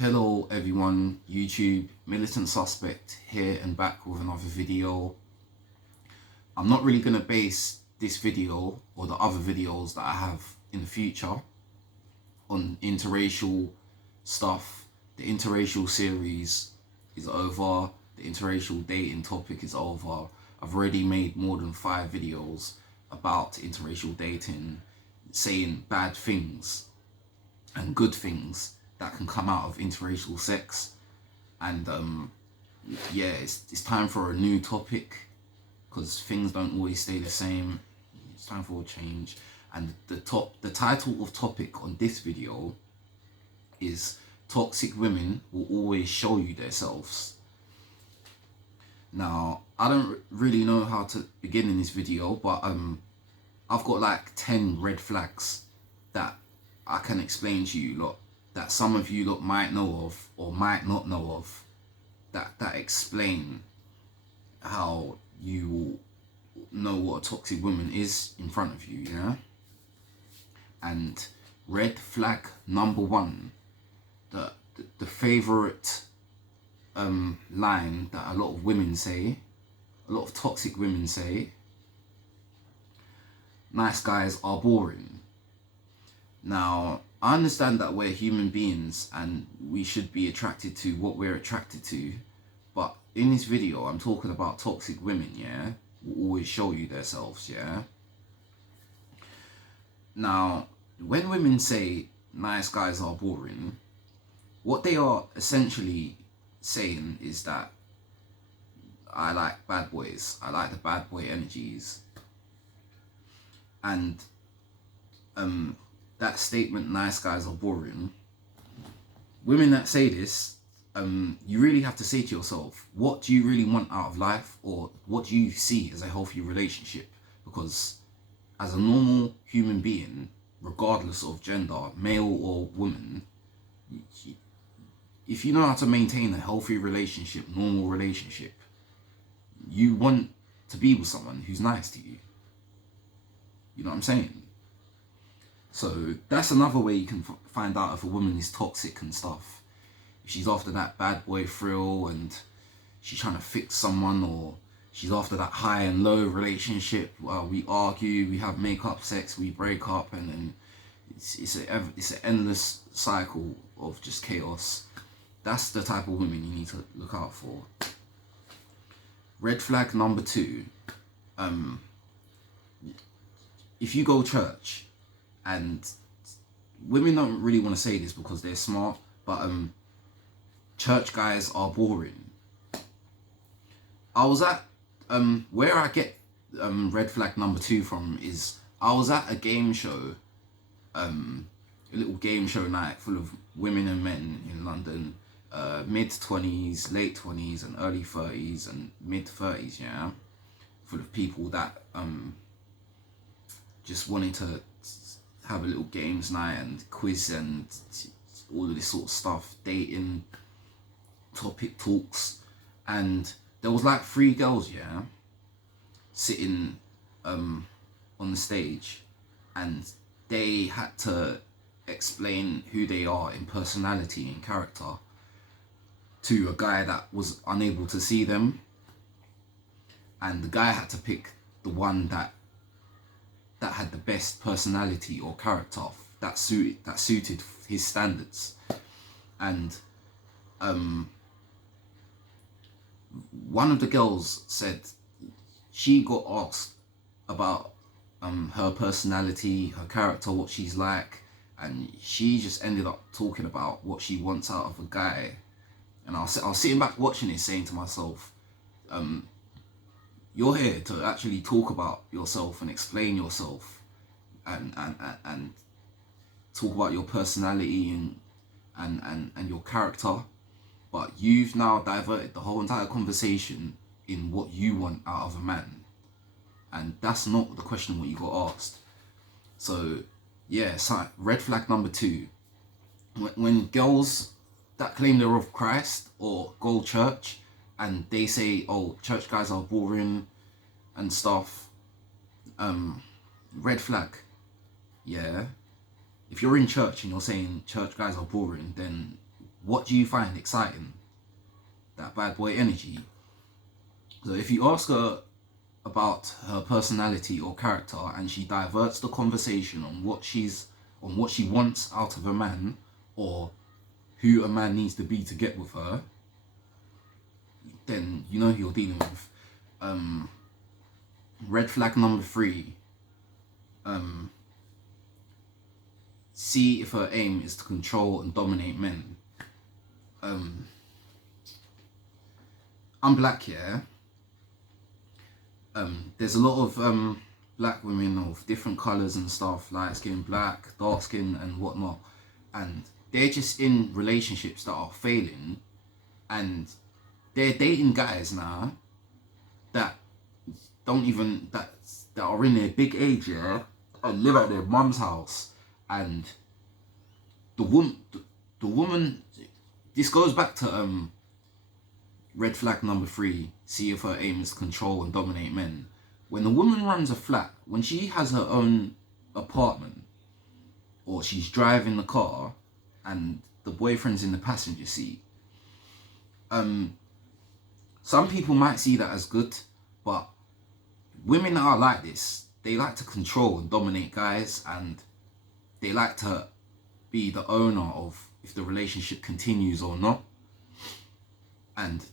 Hello everyone, YouTube, Militant Suspect here and back with another video. I'm not really going to base this video or the other videos that I have in the future on interracial stuff. The interracial series is over, the interracial dating topic is over. I've already made more than 5 videos about interracial dating, saying bad things and good things that can come out of interracial sex. And yeah, it's time for a new topic because things don't always stay the same. It's time for a change. And the title of topic on this video is toxic women will always show you themselves. Now, I don't really know how to begin in this video, but I've got like 10 red flags that I can explain to you lot, that some of you lot might know of or might not know of, that explain how you will know what a toxic woman is in front of you, yeah? And red flag number 1, the favorite line that a lot of women say, a lot of toxic women say: nice guys are boring. Now, I understand that we're human beings and we should be attracted to what we're attracted to, but in this video I'm talking about toxic women, yeah, will always show you themselves, yeah. Now, when women say nice guys are boring, what they are essentially saying is that I like bad boys, I like the bad boy energies. And that statement, nice guys are boring, women that say this, you really have to say to yourself, what do you really want out of life, or what do you see as a healthy relationship? Because as a normal human being, regardless of gender, male or woman, if you know how to maintain a healthy relationship, normal relationship, you want to be with someone who's nice to you. You know what I'm saying? So that's another way you can find out if a woman is toxic and stuff. If she's after that bad boy thrill and she's trying to fix someone, or she's after that high and low relationship. We argue, we have make-up sex, we break up, and then it's an endless cycle of just chaos. That's the type of women you need to look out for. Red flag number 2. If you go church, and women don't really want to say this because they're smart, but church guys are boring. I was at where I get red flag number 2 from is I was at a game show, a little game show night full of women and men in London, mid-20s, late 20s and early 30s and mid-30s, yeah, full of people that just wanted to have a little games night and quiz and all of this sort of stuff, dating, topic talks. And there was like 3 girls, yeah, sitting on the stage, and they had to explain who they are in personality and character to a guy that was unable to see them. And the guy had to pick the one that had the best personality or character that suited his standards. And one of the girls said she got asked about her personality, her character, what she's like, and she just ended up talking about what she wants out of a guy. And I was sitting back watching it, saying to myself, you're here to actually talk about yourself and explain yourself and talk about your personality and your character, but you've now diverted the whole entire conversation in what you want out of a man, and that's not the question what you got asked. So yeah, so red flag number 2, when girls that claim they're of Christ or go church and they say, oh, church guys are boring and stuff, red flag, yeah. If you're in church and you're saying church guys are boring, then what do you find exciting? That bad boy energy. So if you ask her about her personality or character and she diverts the conversation on what she wants out of a man, or who a man needs to be to get with her, then you know who you're dealing with. Red flag number 3. See if her aim is to control and dominate men. I'm black, yeah. There's a lot of black women of different colours and stuff, light skin, black, dark skin and whatnot, and they're just in relationships that are failing, and they're dating guys now that that are in their big age, yeah, and live at their mum's house, and the woman, this goes back to red flag number 3, see if her aim is to control and dominate men. When the woman runs a flat, when she has her own apartment, or she's driving the car and the boyfriend's in the passenger seat, some people might see that as good, but women that are like this, they like to control and dominate guys, and they like to be the owner of if the relationship continues or not. And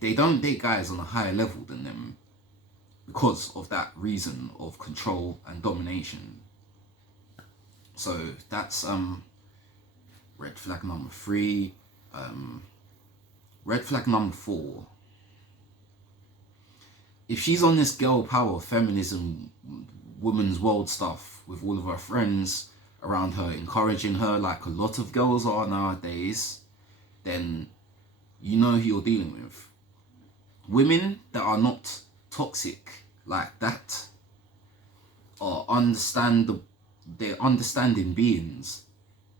they don't date guys on a higher level than them because of that reason of control and domination. So that's red flag number 3. Red flag number 4. If she's on this girl power, feminism, women's world stuff with all of her friends around her, encouraging her like a lot of girls are nowadays, then you know who you're dealing with. Women that are not toxic like that are they're understanding beings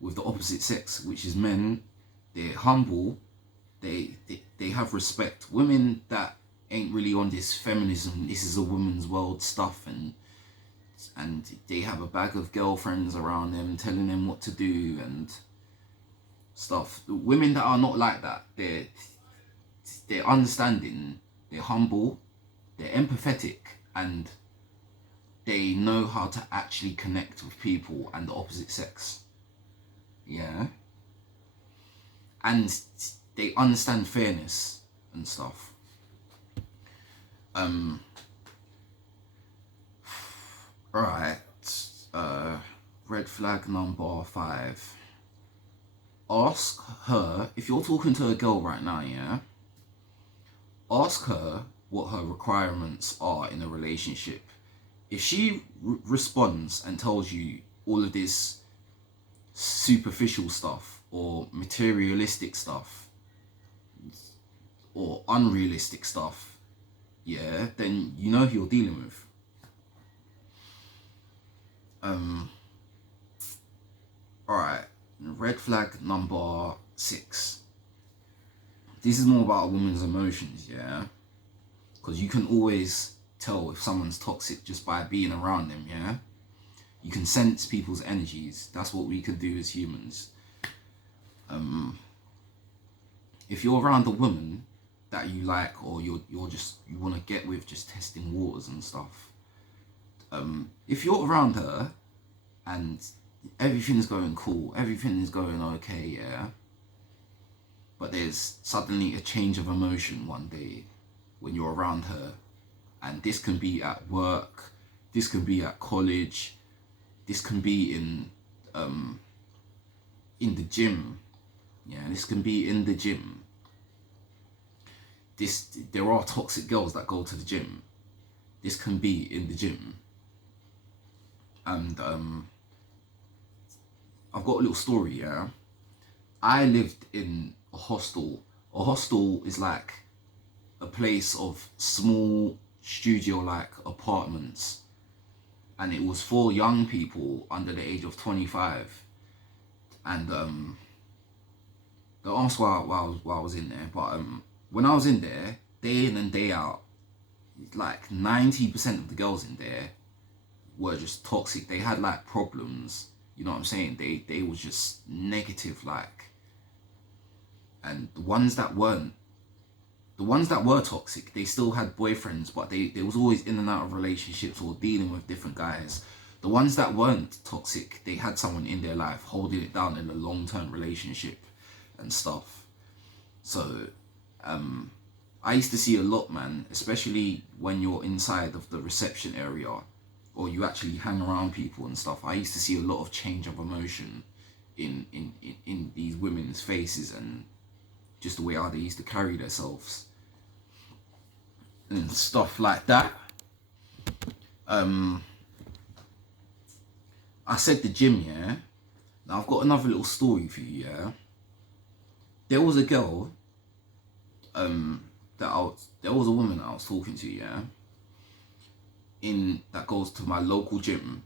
with the opposite sex, which is men. They're humble, they have respect. Women that ain't really on this feminism, this is a woman's world stuff, and they have a bag of girlfriends around them telling them what to do and stuff. The women that are not like that, they're understanding, they're humble, they're empathetic, and they know how to actually connect with people and the opposite sex. Yeah. And they understand fairness and stuff. Right. Red flag number 5. Ask her, if you're talking to a girl right now, yeah, ask her what her requirements are in a relationship. If she responds and tells you all of this superficial stuff or materialistic stuff or unrealistic stuff, yeah, then you know who you're dealing with. Alright, red flag number 6. This is more about a woman's emotions, yeah? Because you can always tell if someone's toxic just by being around them, yeah? You can sense people's energies. That's what we can do as humans. If you're around a woman that you like, or you want to get with, just testing waters and stuff, if you're around her and everything's going cool, everything is going okay, yeah, but there's suddenly a change of emotion one day when you're around her, and this can be at work, this can be at college, this can be in the gym, yeah, this can be in the gym. There are toxic girls that go to the gym. This can be in the gym. And I've got a little story, yeah. I lived in a hostel. A hostel is like a place of small studio-like apartments, and it was for young people under the age of 25. And don't ask why I was in there, but when I was in there, day in and day out, like 90% of the girls in there were just toxic. They had like problems, you know what I'm saying? They was just negative, like, And the ones that were toxic, they still had boyfriends, but they was always in and out of relationships or dealing with different guys. The ones that weren't toxic, they had someone in their life holding it down in a long-term relationship and stuff. So I used to see a lot, man, especially when you're inside of the reception area or you actually hang around people and stuff. I used to see a lot of change of emotion in these women's faces and just the way how they used to carry themselves and stuff like that. I said the gym, yeah. Now I've got another little story for you, yeah. There was a girl, there was a woman that I was talking to, yeah, that goes to my local gym.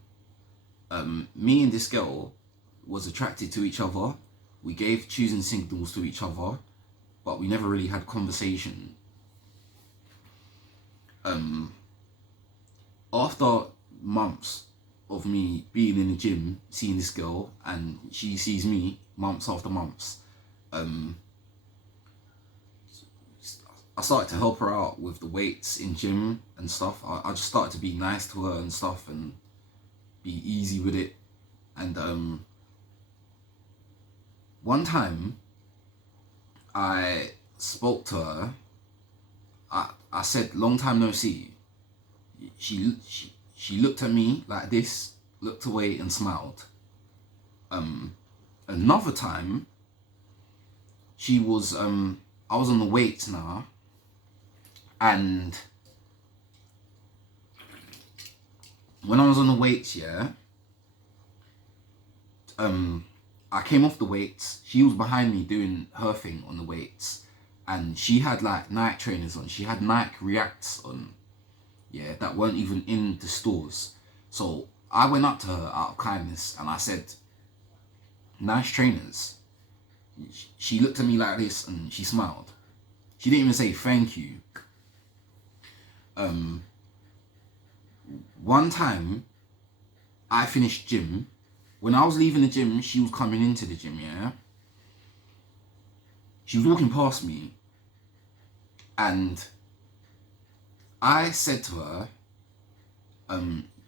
Me and this girl was attracted to each other. We gave choosing signals to each other, but we never really had conversation. After months of me being in the gym, seeing this girl, and she sees me months after months, I started to help her out with the weights in gym and stuff. I just started to be nice to her and stuff and be easy with it. And one time I spoke to her. I said, long time no see. She looked at me like this, looked away and smiled. Another time, I was on the weights now, and when I was on the weights, yeah, I came off the weights. She was behind me doing her thing on the weights, and she had like Nike trainers on. She had Nike Reacts on, yeah, that weren't even in the stores. So I went up to her out of kindness and I said, nice trainers. She looked at me like this and she smiled. She didn't even say thank you. One time I finished gym. When I was leaving the gym, she was coming into the gym, yeah? She was walking past me and I said to her,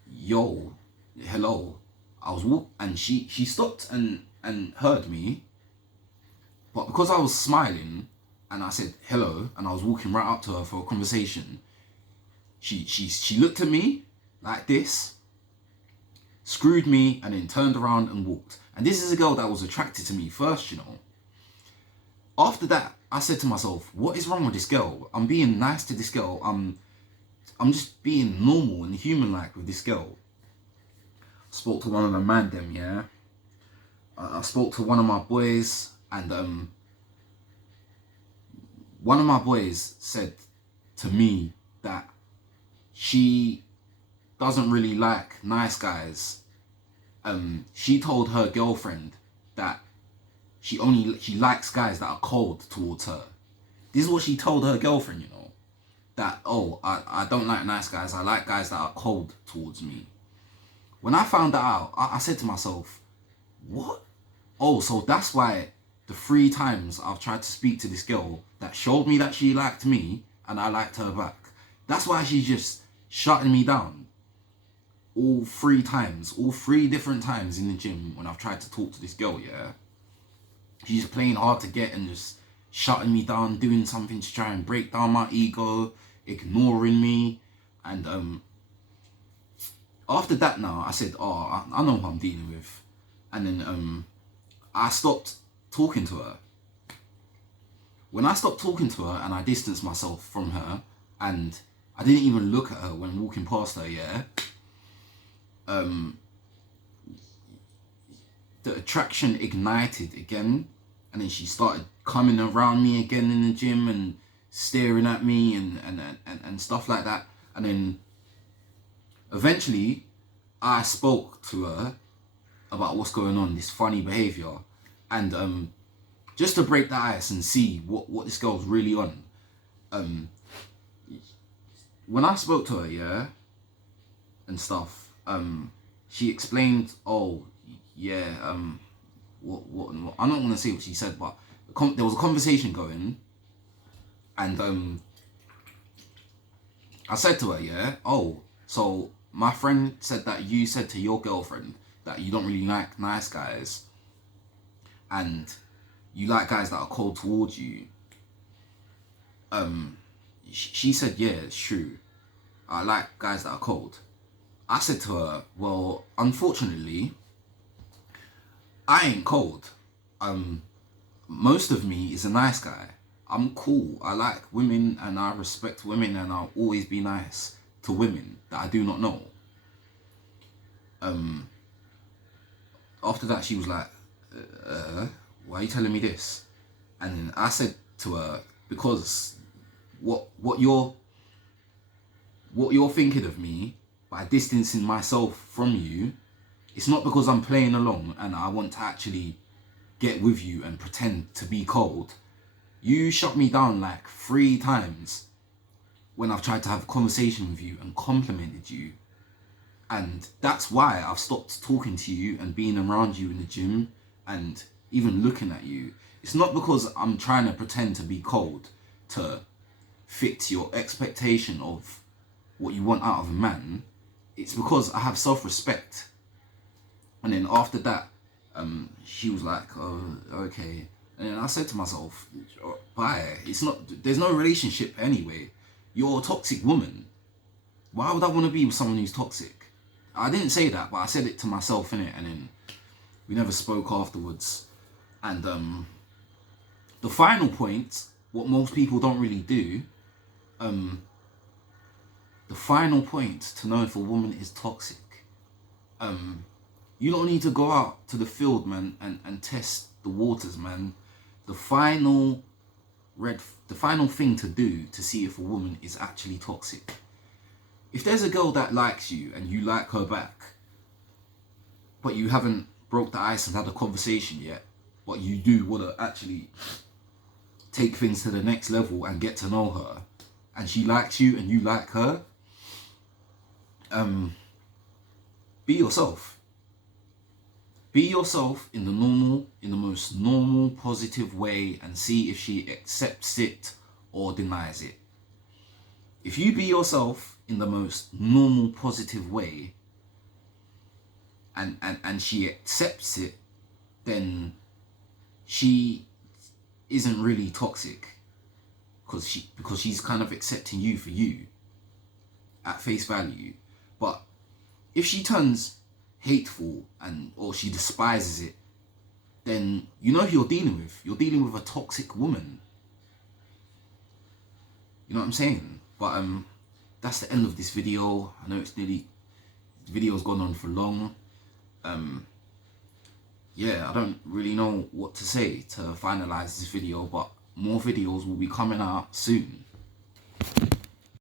yo, hello. And she stopped and heard me, but because I was smiling and I said hello and I was walking right up to her for a conversation, she looked at me like this, screwed me, and then turned around and walked. And this is a girl that was attracted to me first, you know. After that, I said to myself, what is wrong with this girl? I'm being nice to this girl. I'm just being normal and human-like with this girl. Spoke to one of the man them, yeah. I spoke to one of my boys, and one of my boys said to me that she doesn't really like nice guys. She told her girlfriend that she likes guys that are cold towards her. This is what she told her girlfriend, you know. That, oh, I don't like nice guys. I like guys that are cold towards me. When I found that out, I said to myself, what? Oh, so that's why the 3 times I've tried to speak to this girl that showed me that she liked me and I liked her back, that's why she's just shutting me down. All 3 times, all 3 different times in the gym when I've tried to talk to this girl, yeah? She's playing hard to get and just shutting me down, doing something to try and break down my ego, ignoring me. And after that now, I said, oh, I know who I'm dealing with. And then I stopped talking to her. When I stopped talking to her and I distanced myself from her, and I didn't even look at her when walking past her, yeah, the attraction ignited again, and then she started coming around me again in the gym and staring at me and stuff like that. And then eventually I spoke to her about what's going on, this funny behavior, and just to break the ice and see what this girl's really on. When I spoke to her, yeah, and stuff, she explained, oh yeah, what I don't want to say what she said, but there was a conversation going, and I said to her, yeah, oh, so my friend said that you said to your girlfriend that you don't really like nice guys, and you like guys that are cold towards you. She said, yeah, it's true. I like guys that are cold. I said to her, well, unfortunately, I ain't cold. Most of me is a nice guy. I'm cool. I like women and I respect women and I'll always be nice to women that I do not know. After that, she was like, why are you telling me this? And then I said to her, because what you're thinking of me by distancing myself from you, it's not because I'm playing along and I want to actually get with you and pretend to be cold. You shut me down like 3 times when I've tried to have a conversation with you and complimented you. And that's why I've stopped talking to you and being around you in the gym and even looking at you. It's not because I'm trying to pretend to be cold to fit your expectation of what you want out of a man. It's because I have self-respect. And then after that, she was like, oh, okay. And then I said to myself, bye. There's no relationship anyway. You're a toxic woman. Why would I want to be with someone who's toxic? I didn't say that, but I said it to myself, innit? And then we never spoke afterwards. And the final point, what most people don't really do, the final point to know if a woman is toxic, you don't need to go out to the field, man, and test the waters, man. The final thing to do to see if a woman is actually toxic. If there's a girl that likes you and you like her back, but you haven't broke the ice and had a conversation yet, but you do want to actually take things to the next level and get to know her, and she likes you and you like her, be yourself. Be yourself in the most normal, positive way and see if she accepts it or denies it. If you be yourself in the most normal, positive way and she accepts it, then she isn't really toxic because she's kind of accepting you for you at face value. But if she turns hateful or she despises it, then you know who you're dealing with. You're dealing with a toxic woman. You know what I'm saying? But that's the end of this video. I know the video's gone on for long. Yeah, I don't really know what to say to finalize this video, but more videos will be coming out soon.